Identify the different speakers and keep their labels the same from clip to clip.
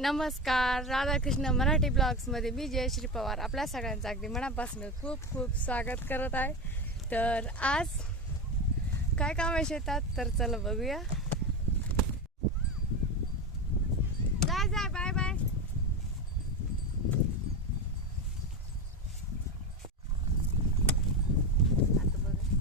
Speaker 1: नमस्कार राधाकृष्ण मराठी ब्लॉग्समध्ये मी जयश्री पवार. आपल्या सगळ्यांचं अगदी मनापासून खूप खूप स्वागत करत आहे. तर आज काय काम आहे शेतात? तर चला बघूया. जाय जाय बाय बाय आता बघा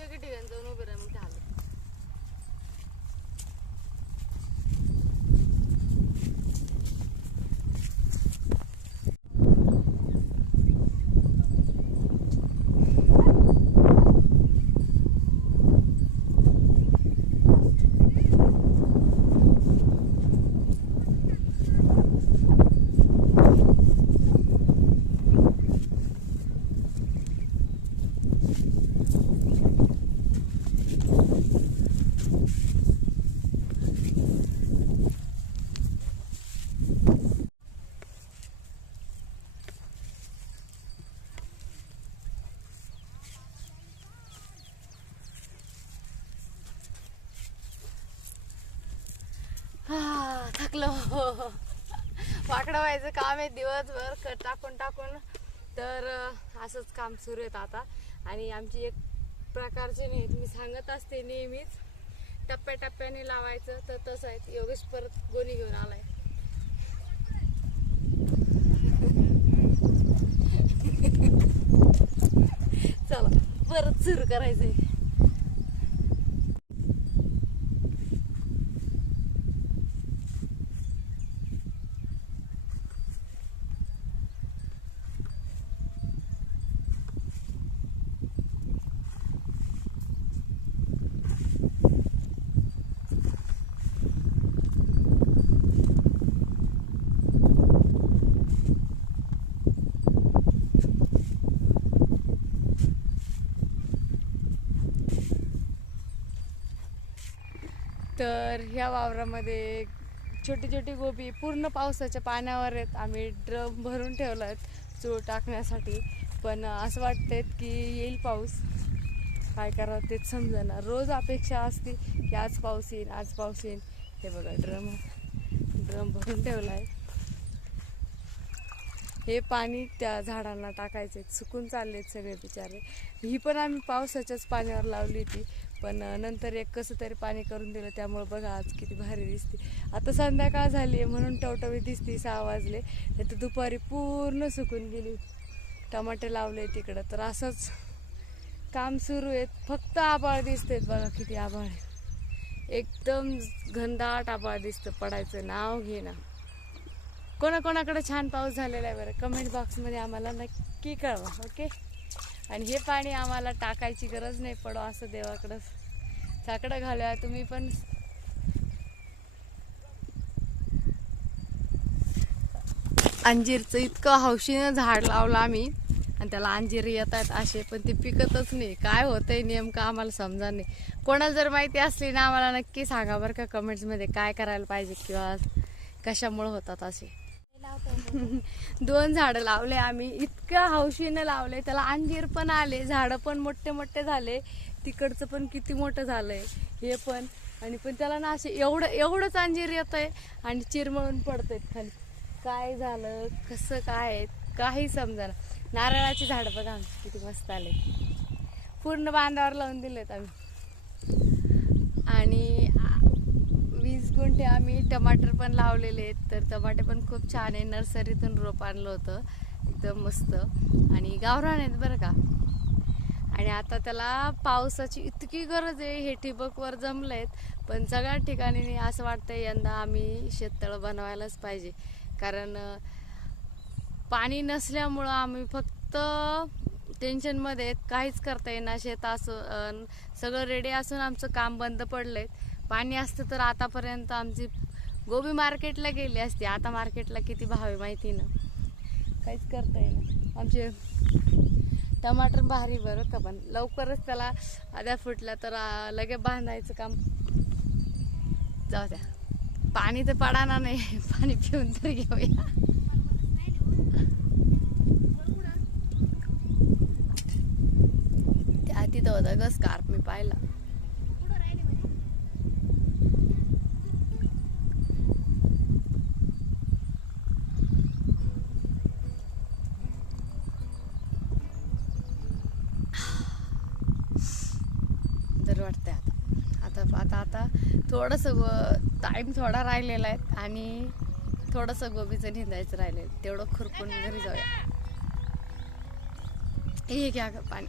Speaker 1: किती ठिकाणी जाऊन उभे राहा मग ते हालत हा, टाकलं. वाकडं व्हायचं काम आहे दिवसभर क- टाकून टाकून. तर असंच काम सुरू आहेत आता. आणि आमची एक प्रकारचे नाही मी सांगत असते नेहमीच. टप्प्याटप्प्याने लावायचं तर तसं आहे योगेश परत गोणी घेऊन आलाय. चला परत सुरू करायचंय. तर ह्या वावरामध्ये छोटी छोटी गोबी पूर्ण पावसाच्या पाण्यावर आहेत. आम्ही ड्रम भरून ठेवला आहेत चूळ टाकण्यासाठी. पण असं वाटतंय की येईल पाऊस. काय करावं तेच समजेना. रोज अपेक्षा असते की आज पाऊस येईल आज पाऊस येईल हे बघा ड्रम ड्रम भरून ठेवला आहे हे पाणी त्या झाडांना टाकायचे सुकून चाललेत सगळे बिचारे. ही पण आम्ही पावसाच्याच पाण्यावर लावली होती. पण नंतर एक कसं तरी पाणी करून दिलं. त्यामुळं बघा आज किती भारी दिसते. आता संध्याकाळ झाली आहे म्हणून टवटवी दिसते सहा वाजले. नाही तर दुपारी पूर्ण सुकून गेली. टमाटे लावले तिकडं. तर असंच काम सुरू आहेत. फक्त आबाळ दिसतेत बघा किती आबाळ आहे. एकदम घनदाट आबाळ दिसतं. पडायचं नाव घे ना कोणाकोणाकडे छान पाऊस झालेला आहे बरं? कमेंट बॉक्समध्ये आम्हाला नक्की कळवा ओके आणि हे पाणी आम्हाला टाकायची गरज नाही पडो असं देवाकडं. साकडं घालूया तुम्ही पण. अंजीरचं इतकं हौशीनं झाड लावलं आम्ही आणि त्याला अंजीर येत आहेत असे पण ते पिकतच नाही. काय होतंय नेमकं आम्हाला समजा नाही. कोणाला जर माहिती असली ना आम्हाला नक्की सांगा बरं का कमेंट्समध्ये काय करायला पाहिजे किंवा कशामुळं होतात असे. दोन झाडं लावले आम्ही. इतक्या हौशीनं लावले. त्याला अंजीर पण आले. झाडं पण मोठे मोठे झाले. तिकडचं पण किती मोठं झालंय. हे पण. आणि पण त्याला ना असे एवढं एवढंच अंजीर येत आहे आणि चिरमळून पडत आहेत खाली. काय झालं? कसं काय? आहे, काही समजा नारळाची झाडं बघा आमची किती मस्त आले. पूर्ण बांधावर लावून दिलेत आम्ही. आणि गुंठे आम्ही टमाटर पण लावलेले आहेत. तर टमाटे पण खूप छान आहे. नर्सरीतून रोप आणलं होतं. एकदम मस्त. आणि गावरान आहेत बरं का. आणि आता त्याला पावसाची इतकी गरज आहे. हे ठिबकवर जमलेत. पण सगळ्या ठिकाणी असं वाटतंय यंदा आम्ही शेततळ बनवायलाच पाहिजे. कारण पाणी नसल्यामुळं आम्ही फक्त टेन्शनमध्ये काहीच करता येईना. शेत असं सगळं रेडी असून आमचं काम बंद पडलंय. पाणी असतं तर आतापर्यंत आमची गोबी मार्केटला गेली असती. आता मार्केटला किती भाव आहे माहिती ना? काहीच करता येईना. आमचे टमाटर भारी बरं का पण लवकरच त्याला आध्या फुटला तर लगे बांधायचं काम.
Speaker 2: जाऊ द्या. पाणी तर पडाना नाही. पाणी पिऊन तर घेऊया. त्या तिथं होता ग स्कार्प मी पाहिला तर वाटतंय आता आता आता आता थोडंसं टाईम थोडा राहिलेला आहे आणि थोडंसं गोबीचं निंदायचं राहिलेलं तेवढं खुरपून घरी जाऊया. हे घ्या ग पाणी.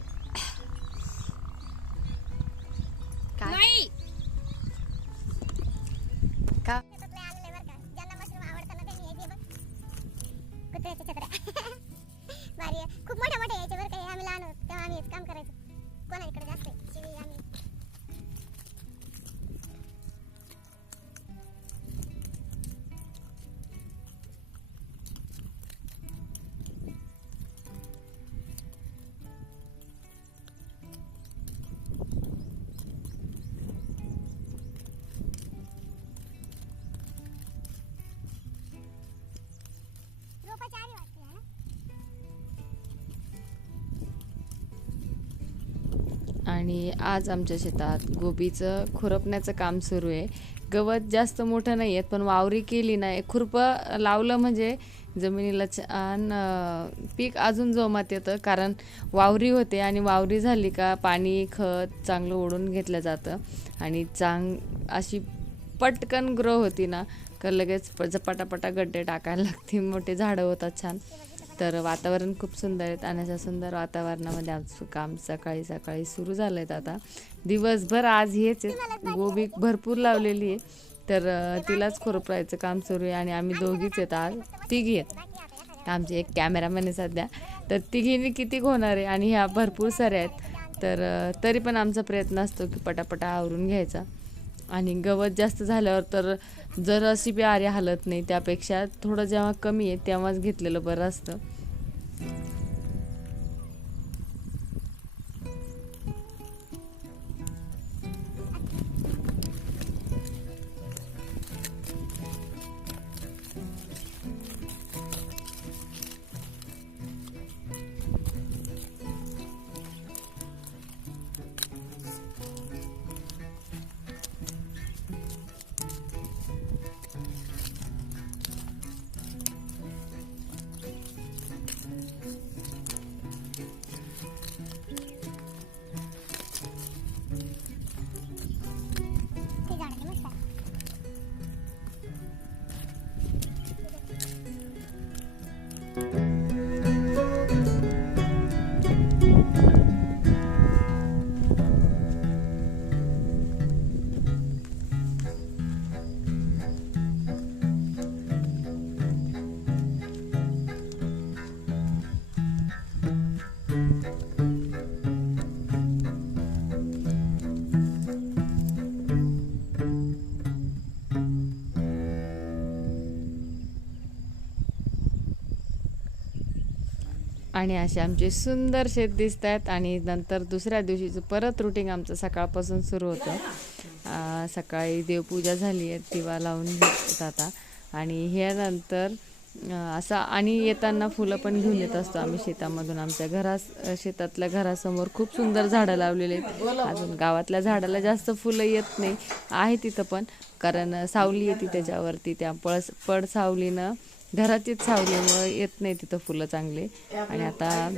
Speaker 2: आणि आज आमच्या शेतात गोबीचं खुरपण्याचं काम सुरू आहे. गवत जास्त मोठं नाही आहेत पण वावरी केली नाही खुरपं लावलं म्हणजे जमिनीला छान पीक अजून जोमात येतं कारण वावरी होते आणि वावरी झाली का पाणी खत चांगलं ओढून घेतलं जातं. आणि चांग अशी पटकन ग्रो होती ना का लगेच प- पटापटा गड्डे टाकायला लागते मोठे झाडं होतात छान. तर वातावरण खूप सुंदर आहे. आणि अशा सुंदर वातावरणामध्ये आमचं काम सकाळी सकाळी सुरू झालं आहे आता. दिवसभर आज हेच गोबी भरपूर लावलेली आहे. तर तिलाच खोरपरायचं काम सुरू आहे आणि आम्ही दोघीच आहेत आज. तिघी आहेत. आमचे एक कॅमेरामॅन आहे सध्या. तर तिघींनी किती होणार आहे आणि ह्या भरपूर साऱ्या आहेत. तर तरी पण आमचा प्रयत्न असतो की पटापटा आवरून घ्यायचा. आणि गवत जास्त झाल्यावर तर जर अशी बी आर्या हालत नाही त्यापेक्षा थोडं जेव्हा कमी आहे तेव्हाच घेतलेलं बरं असतं. आणि असे आमचे सुंदर शेत दिसत आहेत आणि नंतर दुसऱ्या दिवशीचं परत रुटीन आमचं सकाळपासून सुरू होतं. सकाळी देवपूजा झाली आहे दिवा लावून जाता. आणि ह्यानंतर असा असं आणि येताना फुलं पण घेऊन येत असतो आम्ही शेतामधून. आमच्या घरास शेतातल्या घरासमोर खूप सुंदर झाडं लावलेली आहेत. अजून गावातल्या झाडाला जास्त फुलं येत नाही. आहे तिथं पण कारण सावली येते त्याच्यावरती. त्या पळस पड सावलीनं घराचीच सावलीमुळे येत नाही तिथं फुलं चांगले. आणि आता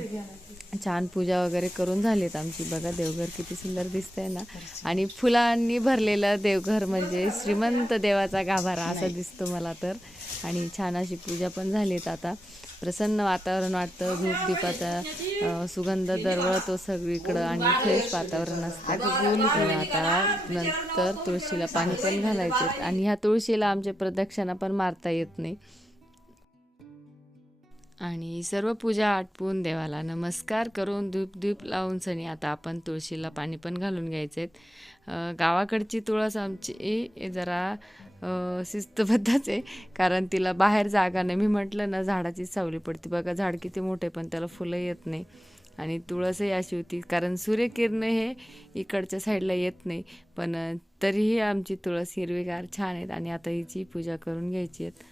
Speaker 2: छान पूजा वगैरे करून झालीत आमची. बघा देवघर किती सुंदर दिसतंय ना. आणि फुलांनी भरलेलं देवघर म्हणजे श्रीमंत देवाचा गाभारा असा दिसतो मला तर. आणि छान अशी पूजा पण झालीत आता. प्रसन्न वातावरण वाटतं. धूप दीपाचा सुगंध दरवळतो सगळीकडं आणि फ्रेश वातावरण असतं. आता नंतर तुळशीला पाणी पण घालायचे. आणि ह्या तुळशीला आमच्या प्रदक्षिणा पण मारता येत नाही. आणि सर्व पूजा आटपून देवाला नमस्कार करून धूप धूप लावून सनी आता आपण तुळशीला पाणी पण घालून घ्यायचे आहेत गावाकडची तुळस आमची जरा शिस्तबद्धच आहे कारण तिला बाहेर जागा नाही. मी म्हटलं ना झाडाची सावली पडते. बघा झाड किती मोठे पण त्याला फुलं येत नाही. आणि तुळसही अशी होती कारण सूर्यकिरण हे इकडच्या साईडला येत नाही. पण तरीही आमची तुळस हिरवीगार छान आहेत आणि आता हिची पूजा करून घ्यायची आहेत.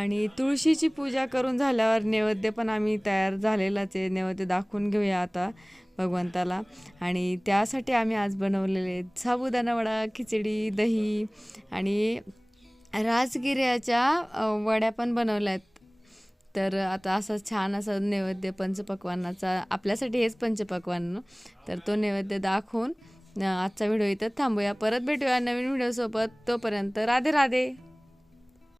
Speaker 2: आणि तुळशीची पूजा करून झाल्यावर नैवेद्य पण आम्ही तयार झालेलाच आहे. नैवेद्य दाखवून घेऊया आता भगवंताला. आणि त्यासाठी आम्ही आज बनवलेले आहेत साबुदाणा वडा खिचडी दही आणि राजगिऱ्याच्या वड्या पण बनवल्या आहेत. तर आता असं छान असं नैवेद्य पंचपक्वानाचा आपल्यासाठी हेच पंचपक्वान तर तो नैवेद्य दाखवून आजचा व्हिडिओ इथं थांबूया. परत भेटूया नवीन व्हिडिओसोबत. तोपर्यंत राधे राधे.